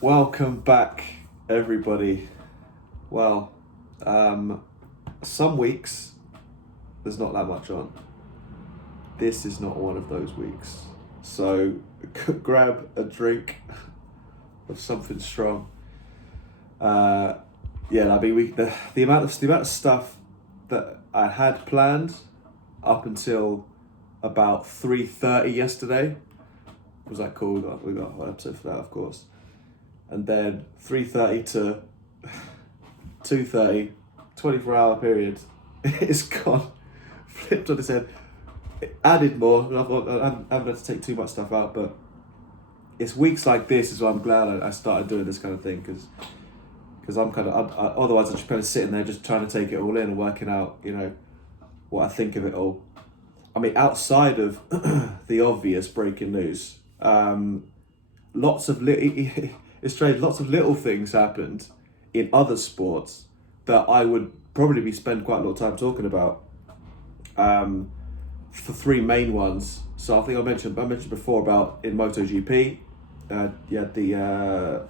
Welcome back, everybody. Well, some weeks there's not that much on. This is not one of those weeks. So grab a drink of something strong. The amount of stuff that I had planned up until about 3:30 yesterday was like cool. We got one episode for that, of course. And then 3:30 to 2:30, 24-hour period, it's gone, flipped on its head. It added more. I haven't had to take too much stuff out, but it's weeks like this is why I'm glad I started doing this kind of thing, because otherwise I'm just kind of sitting there just trying to take it all in and working out, what I think of it all. I mean, outside of the obvious breaking news, lots of it's strange. Lots of little things happened in other sports that I would probably spend quite a lot of time talking about. For three main ones. So I think I mentioned before about in MotoGP, you had the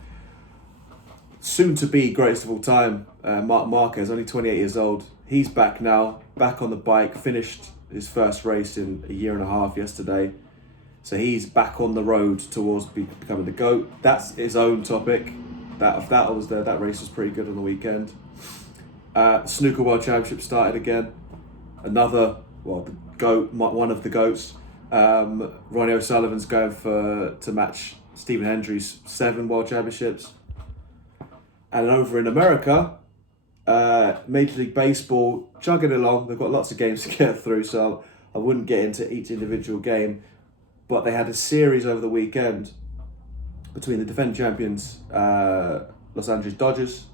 soon to be greatest of all time, Marc Marquez, only 28 years old. He's back now, back on the bike, finished his first race in a year and a half yesterday. So he's back on the road towards becoming the GOAT. That's his own topic. That race was pretty good on the weekend. Snooker World Championship started again. The GOAT, one of the GOATs. Ronnie O'Sullivan's going to match Stephen Hendry's 7 World Championships. And over in America, Major League Baseball chugging along. They've got lots of games to get through, so I wouldn't get into each individual game. But they had a series over the weekend between the defending champions, Los Angeles Dodgers,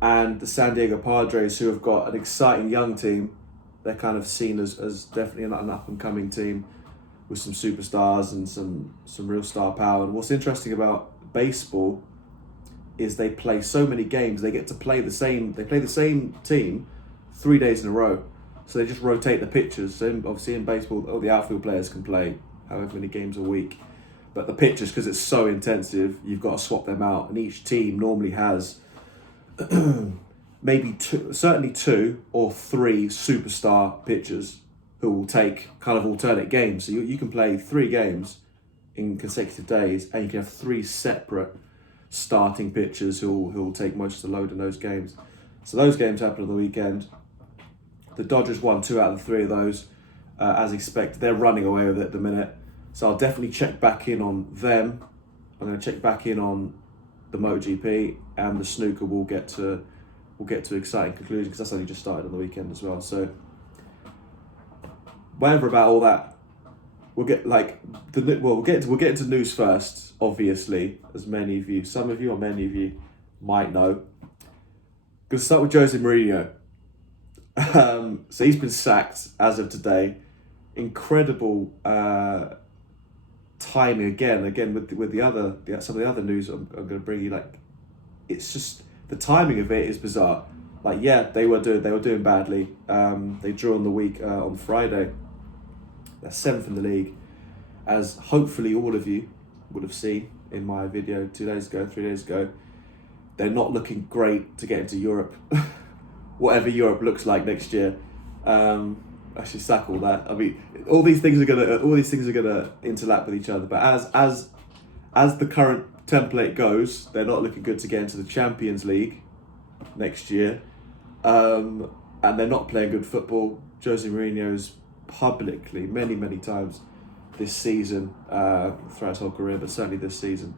and the San Diego Padres, who have got an exciting young team. They're kind of seen as definitely an up-and-coming team with some superstars and some real star power. And what's interesting about baseball is they play so many games. They get to play the same team 3 days in a row. So they just rotate the pitchers. So obviously in baseball, all the outfield players can play however many games a week. But the pitchers, because it's so intensive, you've got to swap them out. And each team normally has maybe certainly 2 or 3 superstar pitchers who will take kind of alternate games. So you can play 3 games in consecutive days, and you can have 3 separate starting pitchers who will take most of the load in those games. So those games happened on the weekend. The Dodgers won 2 out of the 3 of those, as expected. They're running away with it at the minute. So I'll definitely check back in on them. I'm going to check back in on the MotoGP, and the snooker will get to exciting conclusions, because that's only just started on the weekend as well. So whatever about all that, we'll get into news first, obviously, as some of you might know. Going to start with Jose Mourinho. So he's been sacked as of today. Incredible timing again with some of the other news I'm going to bring you. Like, it's just the timing of it is bizarre. Like, yeah, they were doing badly. They drew on the week on Friday. They're 7th in the league, as hopefully all of you would have seen in my video 3 days ago. They're not looking great to get into Europe. Whatever Europe looks like next year. Actually, sack all that. I mean, all these things are gonna interlap with each other. But as the current template goes, they're not looking good to get into the Champions League next year, and they're not playing good football. Jose Mourinho's publicly many times this season, throughout his whole career, but certainly this season,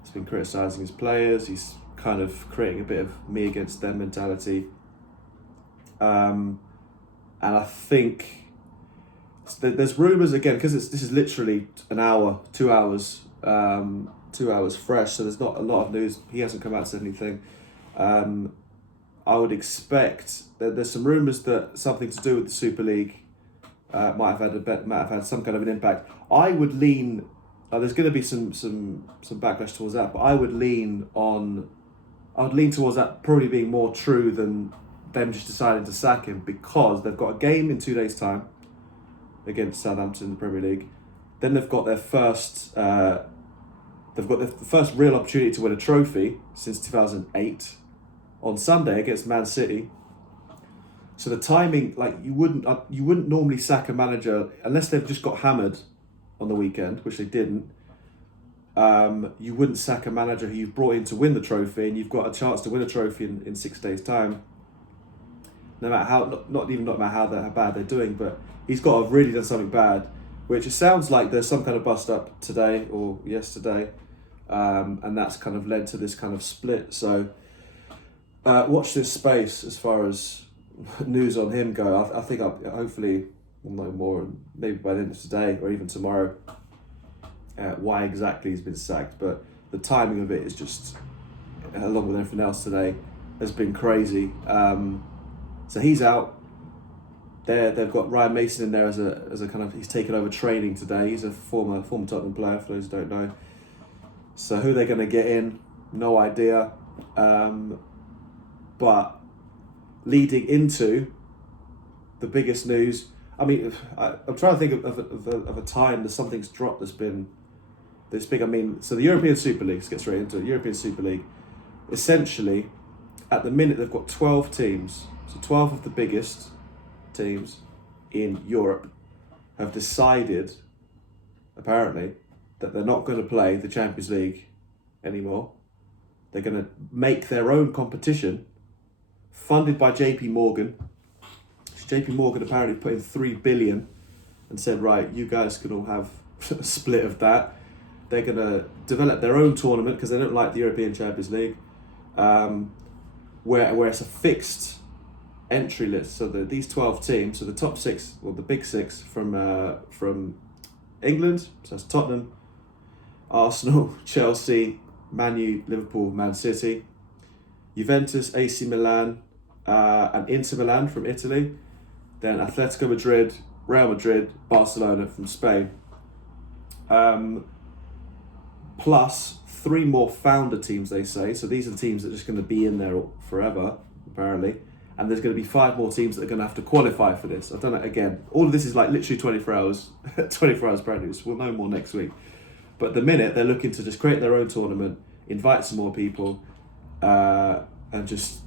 he's been criticising his players. He's kind of creating a bit of me against them mentality. And I think there's rumours again, because this is literally an hour, 2 hours, 2 hours fresh. So there's not a lot of news. He hasn't come out and said anything. I would expect that there's some rumours that something to do with the Super League might have had some kind of an impact. I would lean. There's going to be some backlash towards that, but I would lean towards that probably being more true than them just deciding to sack him, because they've got a game in 2 days' time against Southampton in the Premier League. Then they've got their first They've got the first real opportunity to win a trophy since 2008 on Sunday against Man City. So the timing, like you wouldn't normally sack a manager unless they've just got hammered on the weekend, which they didn't. You wouldn't sack a manager who you've brought in to win the trophy, and you've got a chance to win a trophy in 6 days' time. No matter how, not matter how bad they're doing, but he's got to have really done something bad, which it sounds like there's some kind of bust up today or yesterday, and that's kind of led to this kind of split. So watch this space as far as news on him go. I think hopefully we'll know more, maybe by the end of today or even tomorrow, why exactly he's been sacked. But the timing of it is just, along with everything else today, has been crazy. So he's out. They've got Ryan Mason in there as a kind of, he's taken over training today. He's a former Tottenham player, for those who don't know. So who they're going to get in, no idea. But leading into the biggest news, I mean, I'm trying to think of a time that something's dropped that's been this big. I mean, so the European Super League, let's get straight into it. European Super League, essentially, at the minute they've got 12 teams. So 12 of the biggest teams in Europe have decided, apparently, that they're not going to play the Champions League anymore. They're going to make their own competition, funded by JP Morgan. JP Morgan apparently put in 3 billion and said, right, you guys can all have a split of that. They're going to develop their own tournament because they don't like the European Champions League, where it's a fixed entry list. So these 12 teams, so the top 6, or the big 6 from England, so that's Tottenham, Arsenal, Chelsea, Man U, Liverpool, Man City, Juventus, AC Milan, and Inter Milan from Italy, then Atletico Madrid, Real Madrid, Barcelona from Spain. Plus 3 more founder teams, they say. So these are the teams that are just going to be in there forever, apparently. And there's going to be 5 more teams that are going to have to qualify for this. I don't know, again, all of this is like literally 24 hours, 24 hours brand new. So we'll know more next week. But at the minute, they're looking to just create their own tournament, invite some more people, and just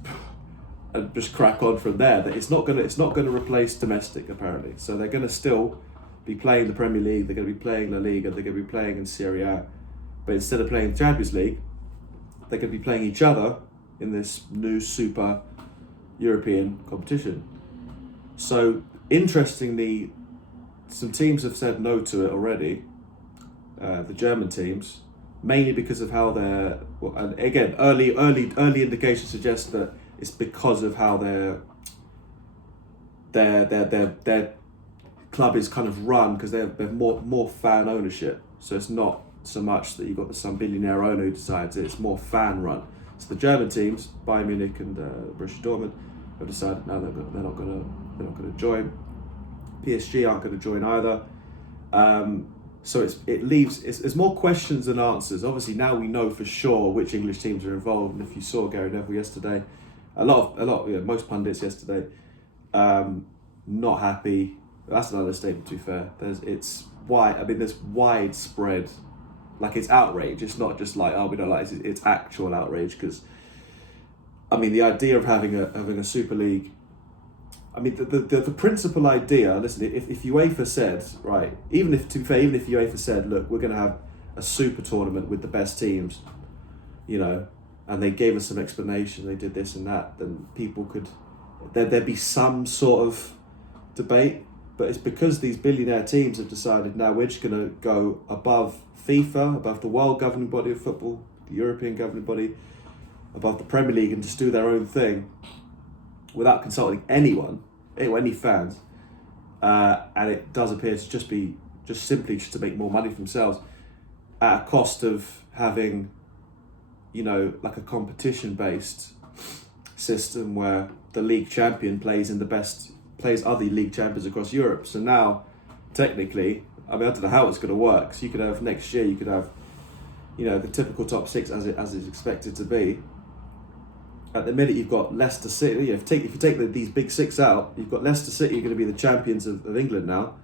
crack on from there. That it's not gonna replace domestic, apparently. So they're gonna still be playing the Premier League. They're gonna be playing La Liga. They're gonna be playing in Serie A. But instead of playing the Champions League, they're gonna be playing each other in this new super European competition. So interestingly, some teams have said no to it already. The German teams, mainly because of how they're, well, and again, early indications suggest that it's because of how their club is kind of run, because they've more fan ownership. So it's not so much that you've got some billionaire owner who decides it's more fan run. So the German teams, Bayern Munich and Borussia Dortmund, have decided no, they're not going to join. PSG aren't going to join either. So it's more questions than answers. Obviously now we know for sure which English teams are involved, and if you saw Gary Neville yesterday, most pundits yesterday, not happy. That's an understatement, to be fair. There's widespread, like, it's outrage. It's not just like, oh, we don't like it. It's actual outrage, because I mean the idea of having a Super League. I mean, the principal idea, listen, if UEFA said, right, even if UEFA said, look, we're going to have a super tournament with the best teams, and they gave us some explanation, they did this and that, then people there'd be some sort of debate. But it's because these billionaire teams have decided, now we're just going to go above FIFA, above the world governing body of football, the European governing body, above the Premier League, and just do their own thing, without consulting anyone, any fans, and it does appear to just be simply to make more money for themselves, at a cost of having, like a competition-based system where the league champion plays other league champions across Europe. So now, technically, I don't know how it's going to work. So you could have next year, the typical top 6 as is expected to be. At the minute, you've got Leicester City. If you take these big 6 out, you've got Leicester City going to be the champions of England now.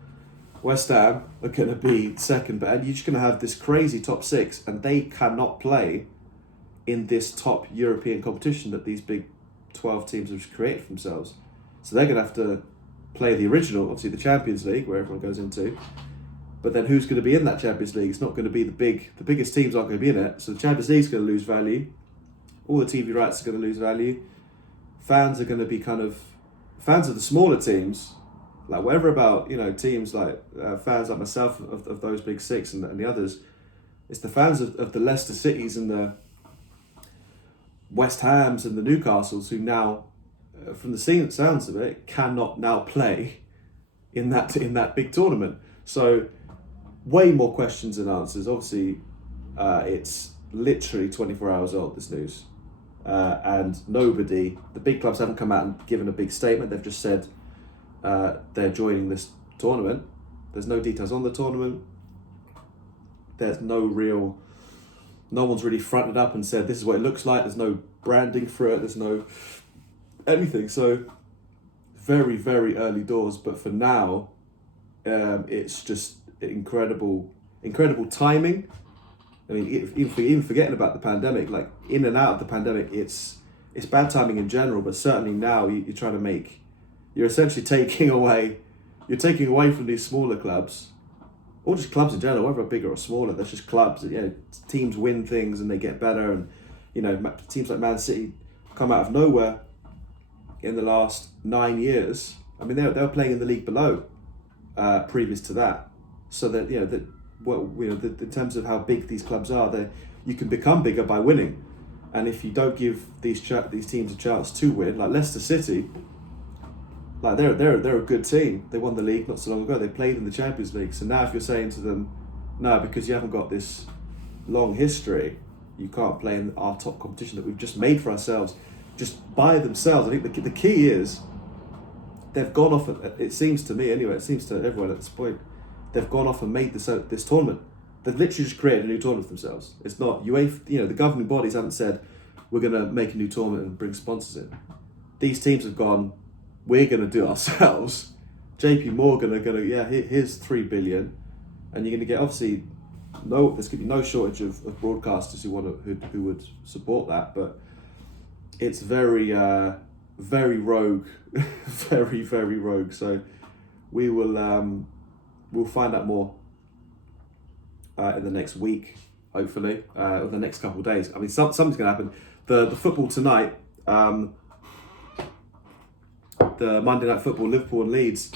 West Ham are going to be second, and you're just going to have this crazy top six, and they cannot play in this top European competition that these big 12 teams have created for themselves. So they're going to have to play the original, obviously the Champions League, where everyone goes into. But then who's going to be in that Champions League? It's not going to be the biggest teams aren't going to be in it. So the Champions League's going to lose value. All the TV rights are going to lose value. Fans are going to be fans of the smaller teams, like whatever about, teams like fans like myself of those big six and the others. It's the fans of the Leicester Cities and the West Hams and the Newcastles who now, from the sounds of it, cannot now play in that big tournament. So way more questions than answers. Obviously, it's literally 24 hours old, this news. And the big clubs haven't come out and given a big statement. They've just said they're joining this tournament. There's no details on the tournament. There's no one's really fronted up and said this is what it looks like. There's no branding for it. There's no anything. So very, very early doors. But for now, it's just incredible timing. I mean, even forgetting about the pandemic, like in and out of the pandemic, it's bad timing in general. But certainly now, you're trying to you're essentially taking away from these smaller clubs, or just clubs in general, whether bigger or smaller. That's just clubs. Teams win things and they get better, and teams like Man City come out of nowhere in the last 9 years. I mean, they were playing in the league below previous to that. So that in terms of how big these clubs are, you can become bigger by winning, and if you don't give these teams a chance to win, like Leicester City, like they're a good team. They won the league not so long ago. They played in the Champions League. So now if you're saying to them, no, because you haven't got this long history, you can't play in our top competition that we've just made for ourselves, just by themselves. I think the key is they've gone off. It seems to me anyway. It seems to everyone at this point. They've gone off and made this tournament. They've literally just created a new tournament for themselves. It's not UEFA. The governing bodies haven't said we're going to make a new tournament and bring sponsors in. These teams have gone, we're going to do it ourselves. JP Morgan are going to, here's $3 billion, and you're going to get obviously there's going to be no shortage of broadcasters who would support that, but it's very very rogue, very, very rogue. So we will. We'll find out more in the next week, hopefully, or the next couple of days. I mean, something's going to happen. The football tonight, the Monday Night Football, Liverpool and Leeds,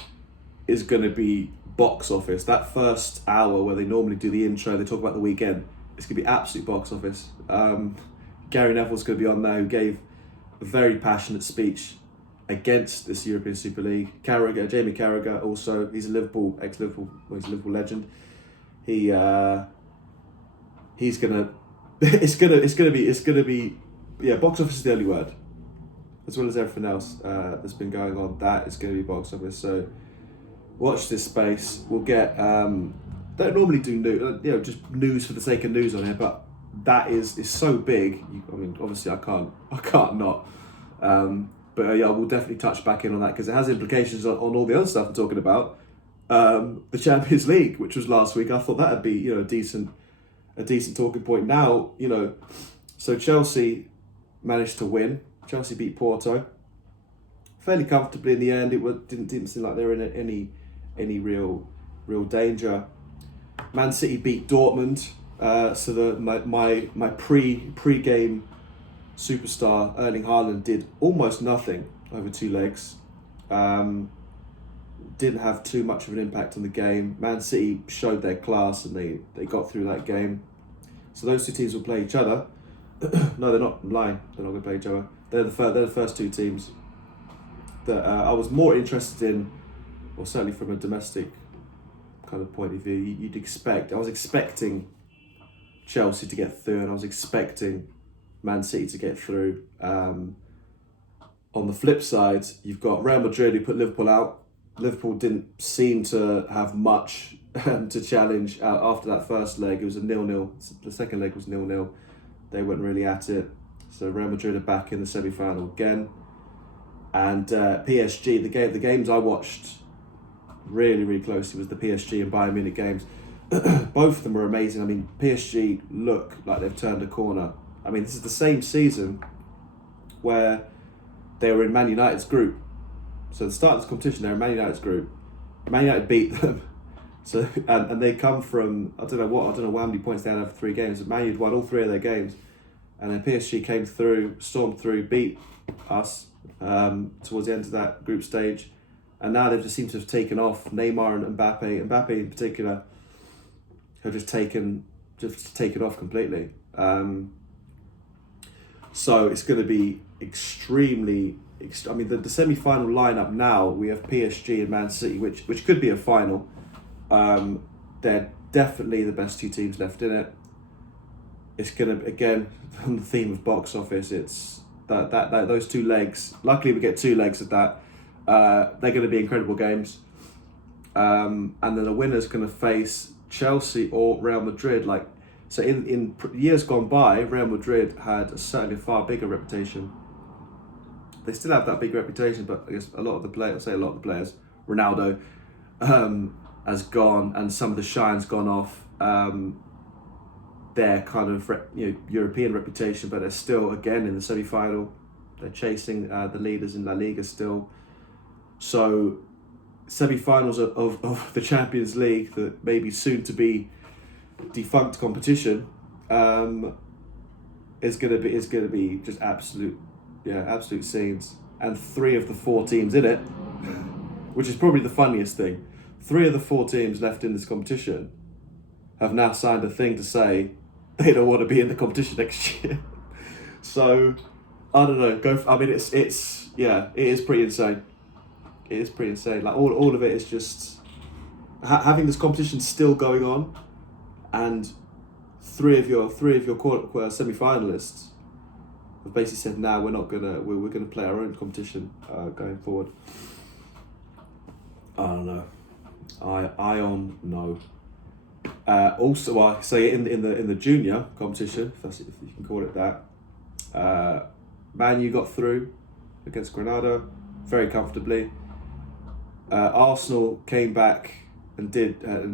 is going to be box office. That first hour where they normally do the intro, they talk about the weekend, it's going to be absolute box office. Gary Neville's going to be on there, who gave a very passionate speech against this European Super League. Jamie Carragher, also, he's a ex-Liverpool, he's a Liverpool legend. He's gonna, it's gonna be, box office is the only word, as well as everything else that's been going on. That is gonna be box office. So watch this space. We'll get don't normally do news, just news for the sake of news on here, but that is so big. I mean, obviously, I can't not. But we'll definitely touch back in on that because it has implications on all the other stuff I'm talking about. The Champions League, which was last week, I thought that'd be a decent talking point. Now, so Chelsea managed to win. Chelsea beat Porto fairly comfortably in the end. It didn't seem like they were in any real danger. Man City beat Dortmund. So my pre-game superstar Erling Haaland did almost nothing over 2 legs. Didn't have too much of an impact on the game. Man City showed their class and they got through that game. So those two teams will play each other. No, they're not. I'm lying. They're not going to play each other. They're the first two teams that I was more interested in, or certainly from a domestic kind of point of view. You'd expect. I was expecting Chelsea to get through, and I was expecting Man City to get through. On the flip side, you've got Real Madrid who put Liverpool out. Liverpool didn't seem to have much to challenge after that first leg. It was a 0-0. The second leg was 0-0. They weren't really at it. So Real Madrid are back in the semi-final again. And PSG, the games I watched really, really closely was the PSG and Bayern Munich games. Both of them were amazing. I mean, PSG look like they've turned a corner. I mean, this is the same season where they were in Man United's group. So at the start of this competition, they were in Man United's group. Man United beat them. So and they come from, I don't know how many points they had over 3 games. But Man United won all 3 of their games. And then PSG came through, stormed through, beat us towards the end of that group stage. And now they just seem to have taken off. Neymar and Mbappe in particular, have just taken off completely. So it's going to be extremely. I mean, the semi-final lineup now, we have PSG and Man City, which could be a final. They're definitely the best 2 teams left in it. It's going to, again, on the theme of box office, it's that those 2 legs. Luckily, we get 2 legs of that. They're going to be incredible games. And then the winner's going to face Chelsea or Real Madrid. So in years gone by, Real Madrid had certainly a far bigger reputation. They still have that big reputation, but I guess a lot of the players, Ronaldo, has gone, and some of the shine's gone off. Their kind of European reputation, but they're still again in the semi-final. They're chasing the leaders in La Liga still. So semi-finals of the Champions League, the maybe soon to be defunct competition, is gonna be just absolute scenes. And 3 of the 4 teams in it, which is probably the funniest thing, 3 of the 4 teams left in this competition have now signed a thing to say they don't want to be in the competition next year. So I don't know. It is pretty insane. It is pretty insane. Like all of it is just having this competition still going on, and 3 of your semi-finalists have basically said, "Nah, we're gonna play our own competition going forward." I don't know. Ion no. Also, I say in the junior competition, if you can call it that, Man U got through against Granada very comfortably. Arsenal came back and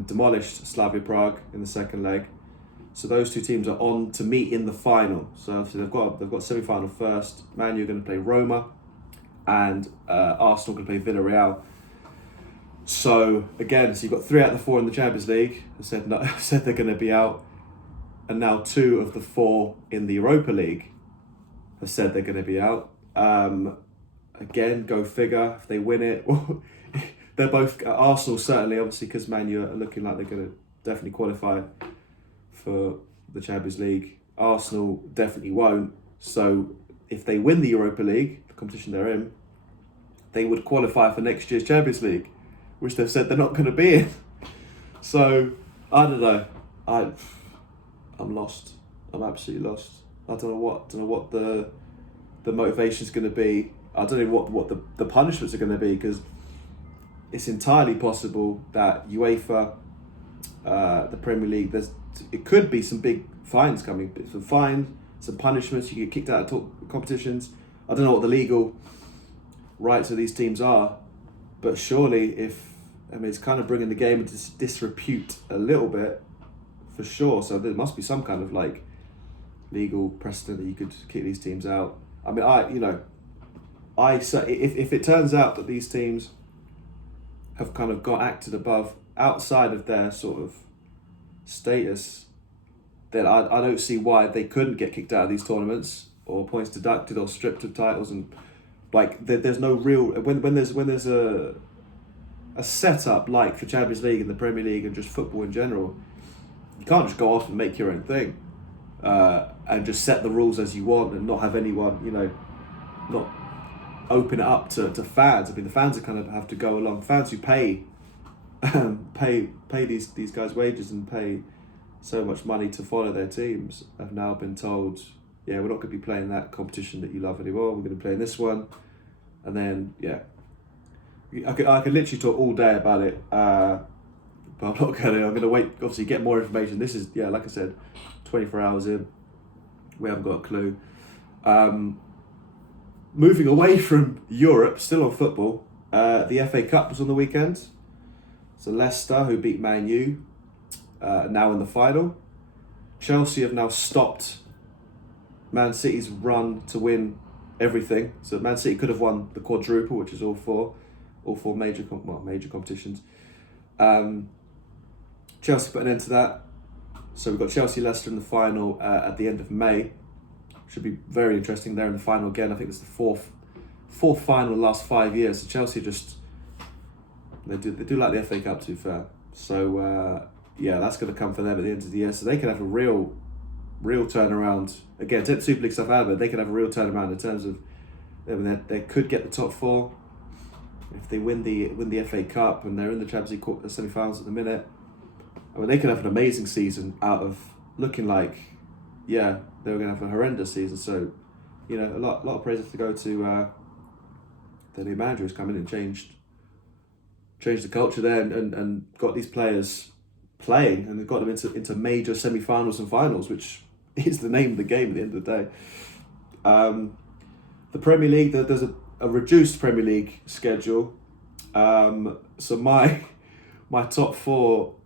demolished Slavia Prague in the second leg. So those 2 teams are on to meet in the final. So they've got semi-final first. Man U are going to play Roma, and Arsenal going to play Villarreal. So again, you've got 3 out of the 4 in the Champions League said they're going to be out, and now 2 of the 4 in the Europa League have said they're going to be out. Again, go figure. If they win it, they're both Arsenal certainly, obviously, because Man U are looking like they're going to definitely qualify for the Champions League. Arsenal definitely won't. So if they win the Europa League, the competition they're in, they would qualify for next year's Champions League, which they've said they're not going to be in. So I don't know. I'm lost. I'm absolutely lost. I don't know what the motivation's going to be. I don't know what the punishments are going to be, because it's entirely possible that UEFA, the Premier League, it could be some big fines coming. Some fines, some punishments. You get kicked out of competitions. I don't know what the legal rights of these teams are, but surely it's kind of bringing the game into disrepute a little bit, for sure. So there must be some kind of legal precedent that you could kick these teams out. I mean, if it turns out that these teams have kind of acted outside of their sort of status, then I don't see why they couldn't get kicked out of these tournaments, or points deducted, or stripped of titles. And there's no real when there's a setup like the Champions League and the Premier League and just football in general, you can't just go off and make your own thing, and just set the rules as you want, and not have anyone, not open it up to fans. I mean, the fans are kind of have to go along. Fans who pay these guys wages and pay so much money to follow their teams have now been told, yeah, we're not going to be playing that competition that you love anymore. We're going to play in this one, and then I could literally talk all day about it, but I'm not going to. I'm going to wait. Obviously, get more information. This is like I said, 24 hours in. We haven't got a clue. Moving away from Europe, still on football. The FA Cup was on the weekend. So Leicester, who beat Man U, now in the final. Chelsea have now stopped Man City's run to win everything. So Man City could have won the quadruple, which is all four major competitions. Chelsea put an end to that. So we've got Chelsea Leicester in the final at the end of May. Should be very interesting. They're in the final again. I think it's the fourth final in the last 5 years. So Chelsea they do like the FA Cup, to be fair. So that's going to come for them at the end of the year. So they can have a real turnaround. Again, take the Super League stuff out of it. They can have a real turnaround in terms of they could get the top four if they win the FA Cup, and they're in the Champions League semi-finals at the minute. I mean, they could have an amazing season out of looking like, they were going to have a horrendous season. So, a lot of praises to go to the new manager who's come in and changed the culture there and got these players playing and got them into major semi-finals and finals, which is the name of the game at the end of the day. The Premier League, there's a reduced Premier League schedule. So my top four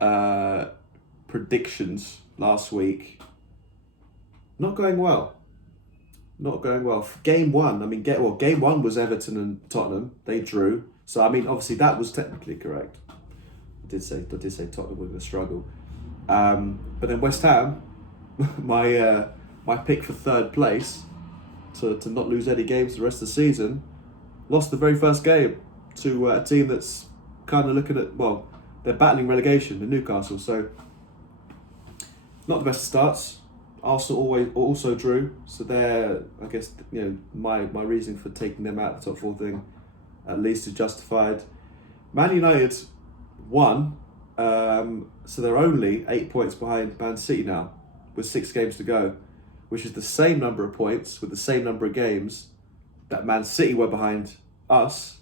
predictions last week, not going well. Game one, game one was Everton and Tottenham. They drew. So, obviously that was technically correct. I did say Tottenham were going to struggle. But then West Ham, my pick for third place, to not lose any games the rest of the season, lost the very first game to a team that's kind of looking at, they're battling relegation in Newcastle. So, not the best starts. Arsenal also drew. So they're, I guess, my reasoning for taking them out of the top four thing at least is justified. Man United won, so they're only 8 points behind Man City now, with 6 games to go, which is the same number of points with the same number of games that Man City were behind us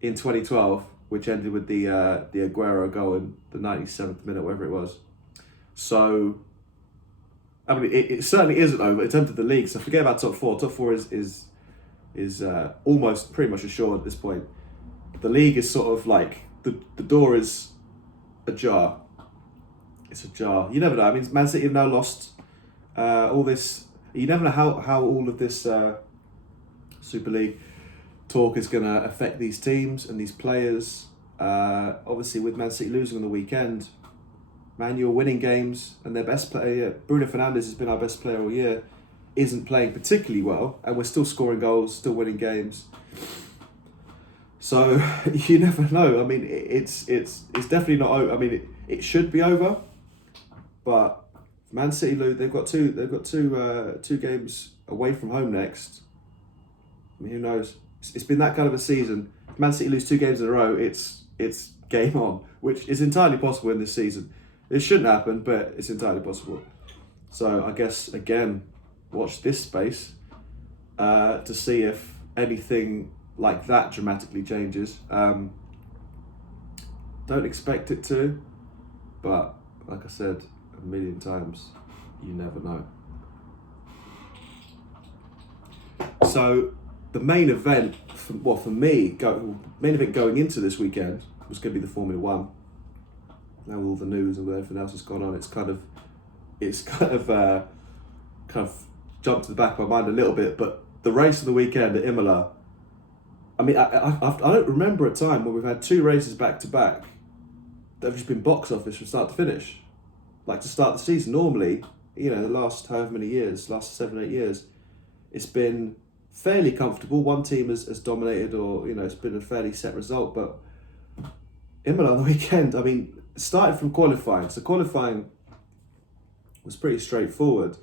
in 2012, which ended with the Aguero goal in the 97th minute, whatever it was. So, it certainly isn't over in terms of the league. So forget about top four. Top four is almost pretty much assured at this point. The league is sort of like the door is ajar. It's ajar. You never know. Man City have now lost all this. You never know how all of this Super League talk is going to affect these teams and these players. Obviously, with Man City losing on the weekend, Man U are winning games, and their best player, Bruno Fernandes, has been our best player all year, isn't playing particularly well, and we're still scoring goals, still winning games. So you never know. It's definitely not over. It should be over, but Man City lose. They've got two games away from home next. Who knows? It's been that kind of a season. If Man City lose 2 games in a row, it's game on, which is entirely possible in this season. It shouldn't happen, but it's entirely possible. So I guess, again, watch this space to see if anything like that dramatically changes. Don't expect it to, but like I said a million times, you never know. So the main event, for me, going into this weekend was going to be the Formula One. Now all the news and everything else has gone on, it's kind of jumped to the back of my mind a little bit. But the race of the weekend at Imola, I don't remember a time when we've had 2 races back to back that have just been box office from start to finish. Like to start the season, normally, the last however many years, last 7-8 years, it's been fairly comfortable. One team has dominated, or it's been a fairly set result. But Imola on the weekend, started from qualifying. So qualifying was pretty straightforward.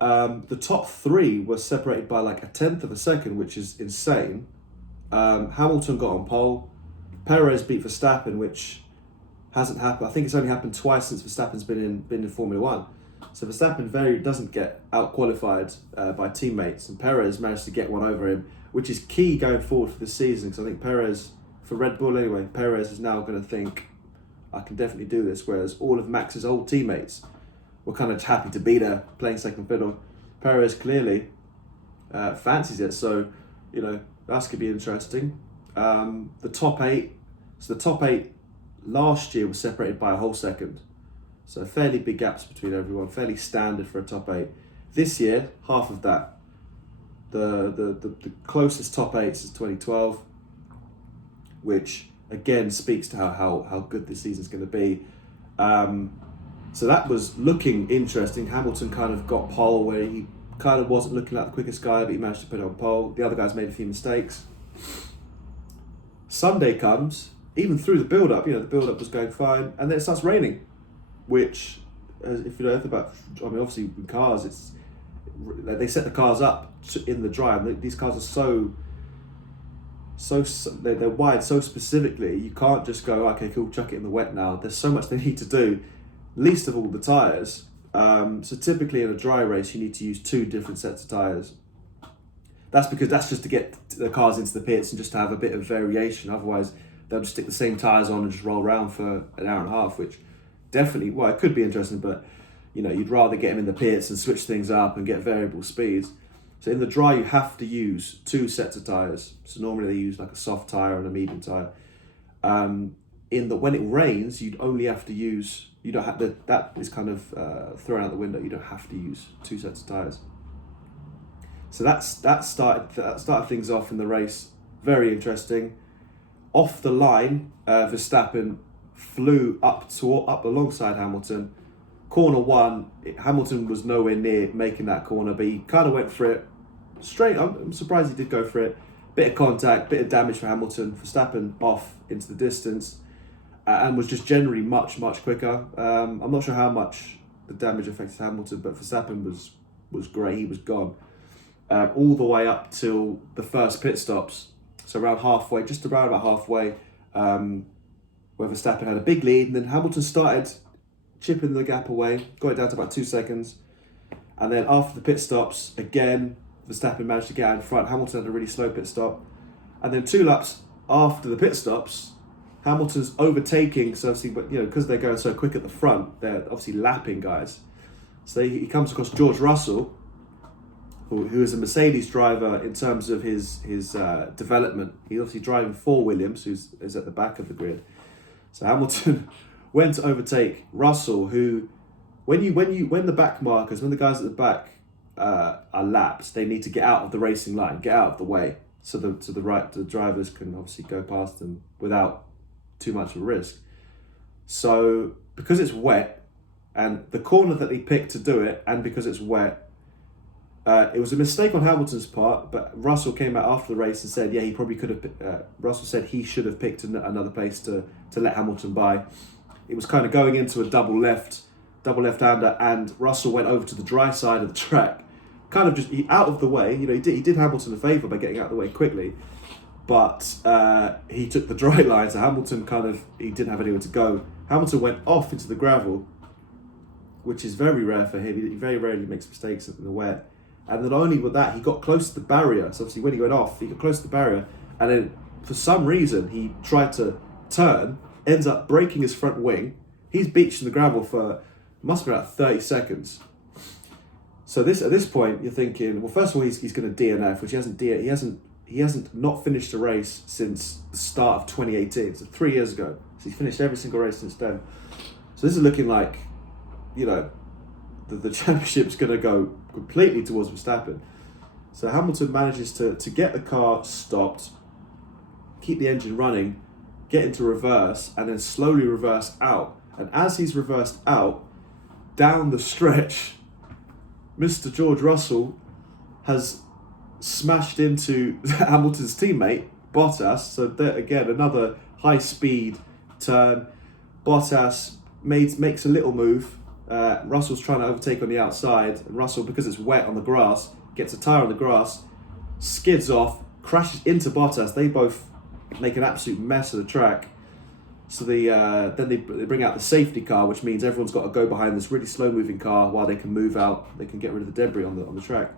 The top 3 were separated by like 1/10 of a second, which is insane. Hamilton got on pole. Perez beat Verstappen, which hasn't happened. I think it's only happened twice since Verstappen's been in Formula One. So Verstappen doesn't get out qualified by teammates, and Perez managed to get one over him, which is key going forward for this season. Because I think Perez, for Red Bull anyway, Perez is now going to think, I can definitely do this. Whereas all of Max's old teammates were kind of happy to be there playing second fiddle. Perez clearly fancies it, so that's going to be interesting. The top 8, last year was separated by a whole second. So fairly big gaps between everyone, fairly standard for a top 8. This year, half of that. The closest top 8 is 2012, which again speaks to how good this season's going to be. So that was looking interesting. Hamilton kind of got pole where he kind of wasn't looking like the quickest guy, but he managed to put it on pole. The other guys made a few mistakes. Sunday comes, even through the build-up, the build-up was going fine, and then it starts raining, which, if you know anything about, obviously in cars, they set the cars up in the dry, and these cars are they're wired so specifically, you can't just go, okay, cool, chuck it in the wet now. There's so much they need to do, least of all the tyres. So typically in a dry race, you need to use 2 different sets of tyres. That's just to get the cars into the pits and just to have a bit of variation. Otherwise, they'll just stick the same tyres on and just roll around for an hour and a half, which definitely, it could be interesting, but you'd rather get them in the pits and switch things up and get variable speeds. So in the dry, you have to use 2 sets of tyres. So normally they use like a soft tyre and a medium tyre. When it rains, you'd only have to use, you don't have to, that is kind of thrown out the window. You don't have to use 2 sets of tyres. So that started things off in the race. Very interesting. Off the line, Verstappen flew up alongside Hamilton. Corner 1, Hamilton was nowhere near making that corner, but he kind of went for it straight. I'm surprised he did go for it. Bit of contact, bit of damage for Hamilton. Verstappen off into the distance, and was just generally much quicker. I'm not sure how much the damage affected Hamilton, but Verstappen was great. He was gone all the way up till the first pit stops. So around halfway, just around about halfway, where Verstappen had a big lead, and then Hamilton started chipping the gap away, got it down to about 2 seconds. And then after the pit stops, again, Verstappen managed to get out in front. Hamilton had a really slow pit stop. And then 2 laps after the pit stops, Hamilton's overtaking, so obviously, but because they're going so quick at the front, they're obviously lapping guys. So he comes across George Russell, who is a Mercedes driver in terms of his development. He's obviously driving for Williams, who's at the back of the grid. So Hamilton went to overtake Russell, who, when the back markers, when the guys at the back are lapped, they need to get out of the racing line, get out of the way, so the drivers can obviously go past them without too much of a risk. So because it's wet, and the corner that they picked to do it, and because it's wet, it was a mistake on Hamilton's part, but Russell came out after the race and said, he probably could have. Russell said he should have picked another place to let Hamilton by. It was kind of going into a double left-hander, and Russell went over to the dry side of the track, kind of just out of the way. He did Hamilton a favour by getting out of the way quickly, but he took the dry line, so Hamilton he didn't have anywhere to go. Hamilton went off into the gravel, which is very rare for him. He very rarely makes mistakes in the wet. And not only with that, he got close to the barrier. So obviously when he went off, he got close to the barrier, and then for some reason he tried to turn, ends up breaking his front wing. He's beached in the gravel for, must be about 30 seconds. So at this point, you're thinking, well, first of all, he's going to DNF, which he hasn't not finished a race since the start of 2018, so 3 years ago. So he's finished every single race since then. So this is looking like, the championship's going to go completely towards Verstappen. So Hamilton manages to get the car stopped, keep the engine running, get into reverse, and then slowly reverse out. And as he's reversed out, down the stretch, Mr. George Russell has smashed into Hamilton's teammate, Bottas. So there, again, another high-speed turn. Bottas makes a little move. Russell's trying to overtake on the outside, and Russell, because it's wet on the grass, gets a tyre on the grass, skids off, crashes into Bottas. They both make an absolute mess of the track. So then they bring out the safety car, which means everyone's got to go behind this really slow-moving car while they can move out. They can get rid of the debris on the track.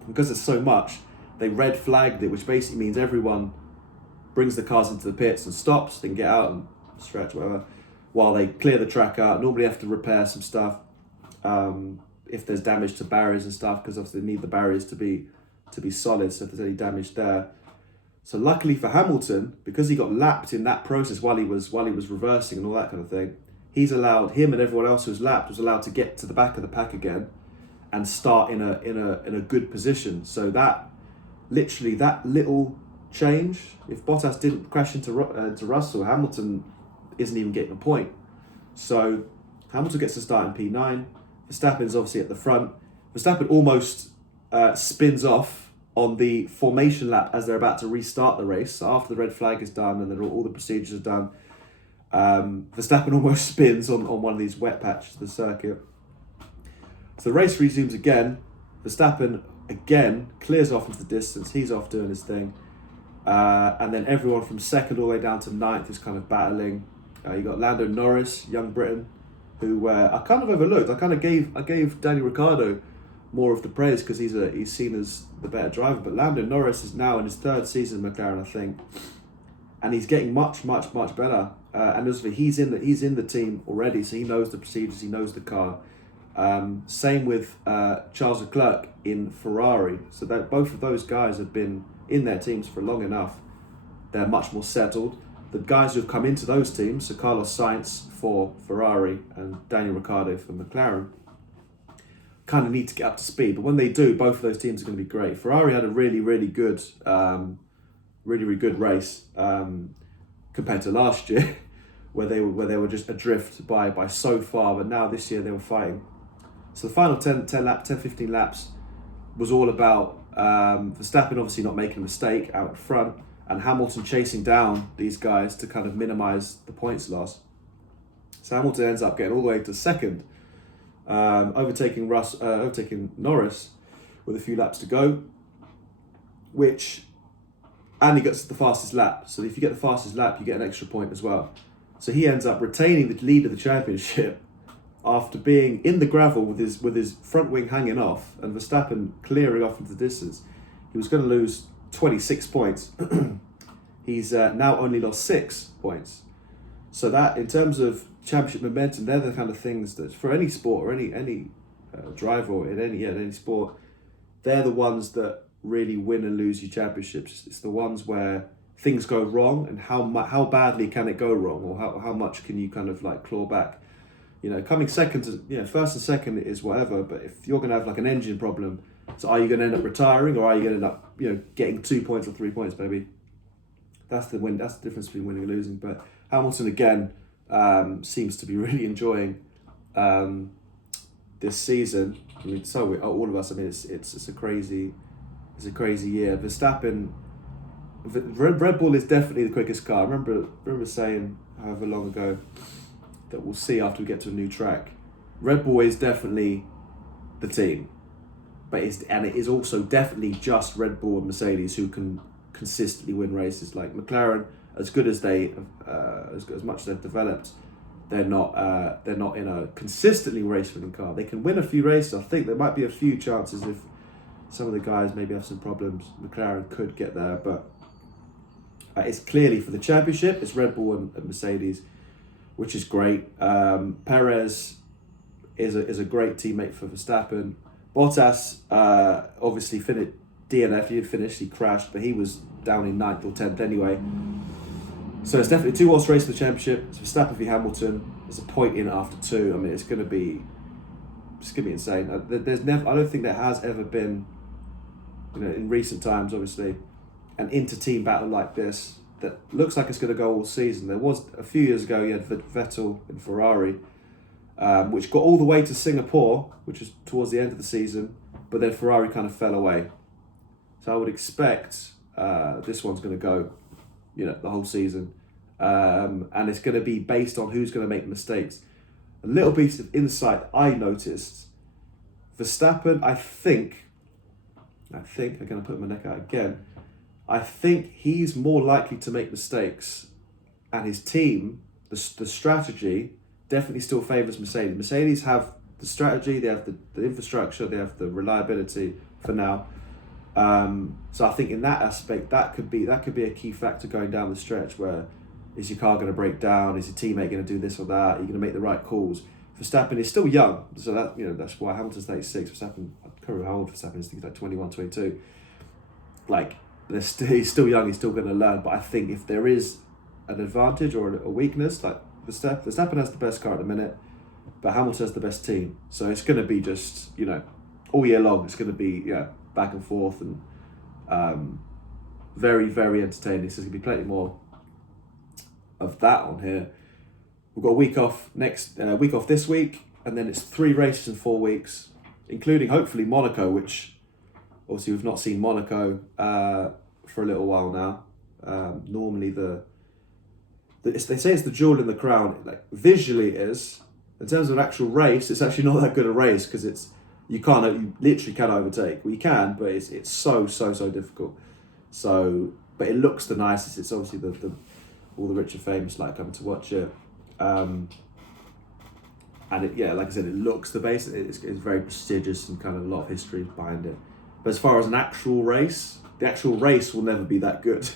And because it's so much, they red flagged it, which basically means everyone brings the cars into the pits and stops. They can get out and stretch, whatever, while they clear the track out. Normally have to repair some stuff if there's damage to barriers and stuff, because obviously they need the barriers to be solid, so if there's any damage there. So luckily for Hamilton, because he got lapped in that process while he was reversing and all that kind of thing, him and everyone else who was lapped was allowed to get to the back of the pack again and start in a good position. So that little change, if Bottas didn't crash into Russell, Hamilton isn't even getting a point. So Hamilton gets to start in P9. Verstappen's obviously at the front. Verstappen almost spins off on the formation lap as they're about to restart the race. So after the red flag is done and then all the procedures are done, Verstappen almost spins on one of these wet patches of the circuit. So the race resumes again. Verstappen again clears off into the distance. He's off doing his thing. And then everyone from second all the way down to ninth is kind of battling. You got Lando Norris, young Britain, who I kind of overlooked. I gave Daniel Ricciardo more of the praise because he's seen as the better driver. But Lando Norris is now in his third season in McLaren, I think, and he's getting much better. And obviously he's in the team already, so he knows the procedures, he knows the car. Same with Charles Leclerc in Ferrari. So that both of those guys have been in their teams for long enough. They're much more settled. The guys who've come into those teams, so Carlos Sainz for Ferrari and Daniel Ricciardo for McLaren, kind of need to get up to speed. But when they do, both of those teams are going to be great. Ferrari had a really good race compared to last year, where they were just adrift by so far. But now this year they were fighting. So the final 15 laps was all about Verstappen obviously not making a mistake out front, and Hamilton chasing down these guys to kind of minimise the points loss. So Hamilton ends up getting all the way to second, overtaking Norris with a few laps to go, and he gets the fastest lap. So if you get the fastest lap, you get an extra point as well. So he ends up retaining the lead of the championship after being in the gravel with his front wing hanging off and Verstappen clearing off into the distance. He was going to lose 26 points. He's now only lost 6 points. So that, in terms of championship momentum, they're the kind of things that for any sport or any driver or in any sport, they're the ones that really win and lose your championships. It's the ones where things go wrong, and how badly can it go wrong, or how much can you kind of like claw back. Coming second to first and second is whatever, but if you're going to have like an engine problem, so are you going to end up retiring, or are you going to end up getting 2 points or 3 points, maybe? That's the win. That's the difference between winning and losing. But Hamilton again seems to be really enjoying this season. I mean, so all of us. I mean, it's a crazy year. Verstappen, Red Bull is definitely the quickest car. I remember saying however long ago that we'll see after we get to a new track. Red Bull is definitely the team, but it is also definitely just Red Bull and Mercedes who can consistently win races. Like McLaren, as good as as much as they've developed, they're not in a consistently race-winning car. They can win a few races. I think there might be a few chances if some of the guys maybe have some problems. McLaren could get there, but it's clearly for the championship. It's Red Bull and Mercedes, which is great. Perez is a great teammate for Verstappen. Bottas obviously finished DNF. He had finished. He crashed, but he was down in 9th or 10th anyway. So it's definitely 2 horse race for the championship. It's Verstappen v Hamilton. There's a point in after 2. I mean, it's going to be insane. I don't think there has ever been, in recent times, obviously, an inter-team battle like this that looks like it's going to go all season. There was a few years ago, you had Vettel in Ferrari, which got all the way to Singapore, which was towards the end of the season, but then Ferrari kind of fell away. So I would expect this one's going to go, the whole season, and it's going to be based on who's going to make mistakes. A little piece of insight I noticed: Verstappen, I think I'm going to put my neck out again. I think he's more likely to make mistakes, and his team, the strategy, definitely still favours Mercedes. Mercedes have the strategy, they have the infrastructure, they have the reliability for now. So I think in that aspect, that could be a key factor going down the stretch. Where is your car going to break down? Is your teammate going to do this or that? Are you going to make the right calls? Verstappen is still young, so that's why Hamilton's 36. Verstappen, I can't remember how old Verstappen is. I think he's like 21, 22. Like, he's still young, he's still going to learn. But I think if there is an advantage or a weakness, like Verstappen has the best car at the minute, but Hamilton has the best team. So it's going to be just, all year long, it's going to be back and forth and very, very entertaining. So there's going to be plenty more of that on here. We've got a week off this week, and then it's 3 races in 4 weeks, including hopefully Monaco, which obviously we've not seen Monaco for a little while now. Normally they say it's the jewel in the crown. Like visually it is. In terms of actual race, it's actually not that good a race because you literally cannot overtake. Well, you can, but it's so difficult. So, but it looks the nicest. It's obviously the all the rich and famous like coming to watch it. And like I said, it looks the base. It's very prestigious and kind of a lot of history behind it. But as far as an actual race, the actual race will never be that good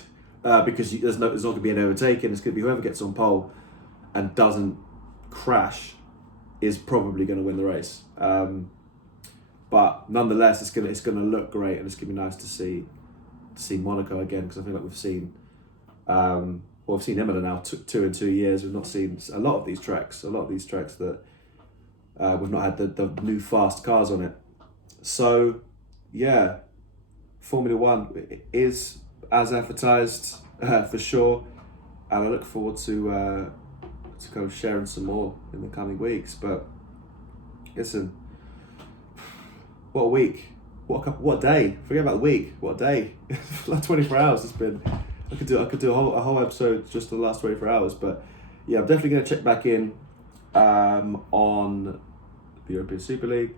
because there's not going to be an overtaking. It's going to be whoever gets on pole and doesn't crash is probably going to win the race. But nonetheless, it's going to look great, and it's going to be nice to see Monaco again, because I feel like we've seen Imola now 2 in 2 years. We've not seen a lot of these tracks that we've not had the new fast cars on it. So yeah, Formula One is as advertised for sure, and I look forward to kind of sharing some more in the coming weeks. But listen, what a week, what day! Forget about the week. What a day! Like 24 hours. It's been. I could do a whole episode just the last 24 hours. But yeah, I'm definitely going to check back in on the European Super League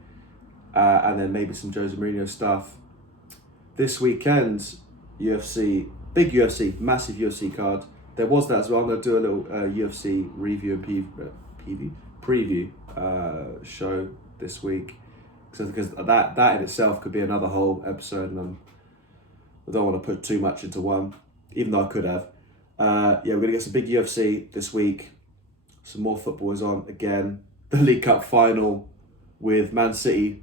and then maybe some Jose Mourinho stuff. This weekend, UFC, big UFC, massive UFC card. There was that as well. I'm going to do a little UFC review and preview show this week, because that in itself could be another whole episode, and I don't want to put too much into one, even though I could have. We're going to get some big UFC this week. Some more football is on again. The League Cup final with Man City,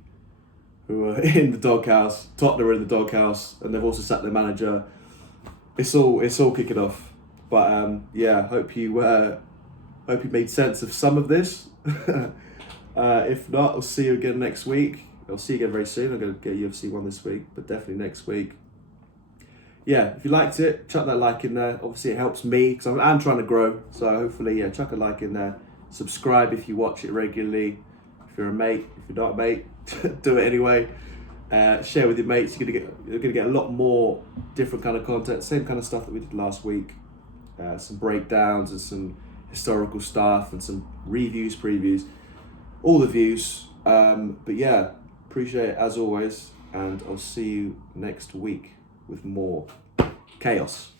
who are in the doghouse. Tottenham are in the doghouse, and they've also sacked their manager. It's all kicking off. But hope you made sense of some of this. If not, I'll see you again next week. I'll see you again very soon. I'm going to get UFC 1 this week, but definitely next week. Yeah, if you liked it, chuck that like in there. Obviously, it helps me because I'm trying to grow. So hopefully, chuck a like in there. Subscribe if you watch it regularly. If you're a mate, if you're not a mate, do it anyway. Share with your mates. You're gonna get a lot more different kind of content. Same kind of stuff that we did last week. Some breakdowns and some historical stuff and some reviews, previews, all the views. But yeah, appreciate it as always, and I'll see you next week with more chaos.